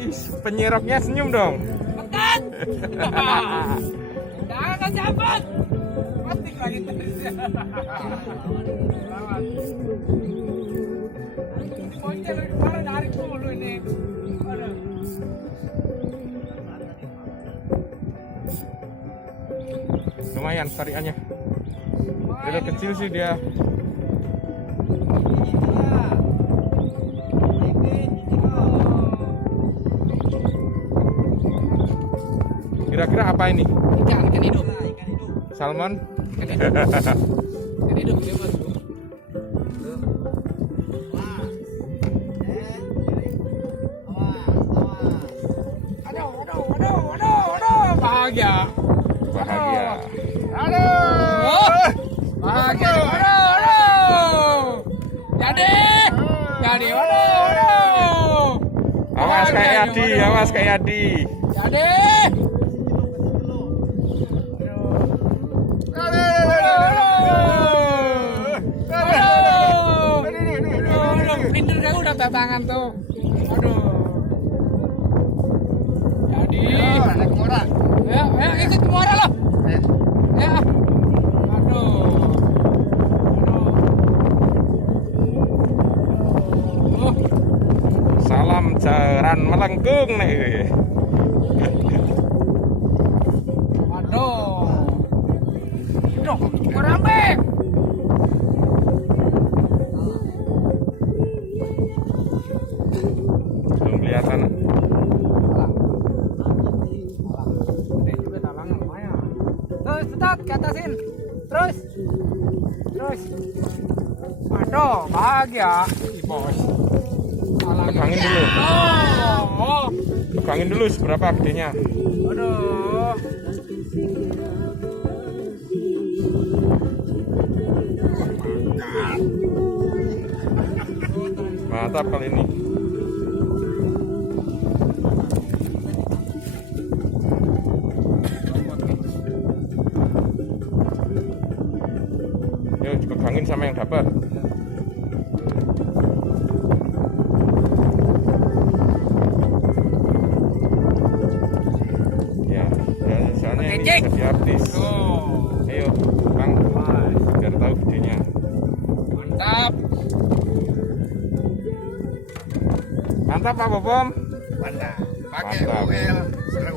Ih, penyeroknya senyum dong. Pekat. Jangan cabut. Pasti lagi terus. Lawan. Poinnya dari kemarin narik dulu ini. Aduh. Lumayan tarikannya. Udah kecil sih dia. Kira-kira apa ini? Ikan hidup. Salmon? Ikan hidup dia mas. Aduh, bahagia. Bahagia. Aduh, bahagia. Aduh. Jadi, aduh. Awas kayak Yadi, awas kayak Yadi. Jadi. Pinter kamu udah tangan tuh. Aduh. Jadi. Naik muara. Ya, ikut muara loh. Ya. Aduh. Salam jaran melengkung nih. Aduh. Aduh, merambek. Belum kelihatan. Gede juga talangan lumayan. Terus, tetap ke atasin. Terus. Aduh, bahagia. Ih, bos. Pegangin dulu. Oh. Pegangin dulu seberapa gedenya. Aduh. Mantap kali ini. Yuk dipegangin sama yang dapat. Ya, soalnya ini Ngecek. jadi artis. Oh. Ayo, Bang, biar tahu gedenya. Mantap. Mantap Pak Bobom. Mantap. Pakai Mantap. oil seru.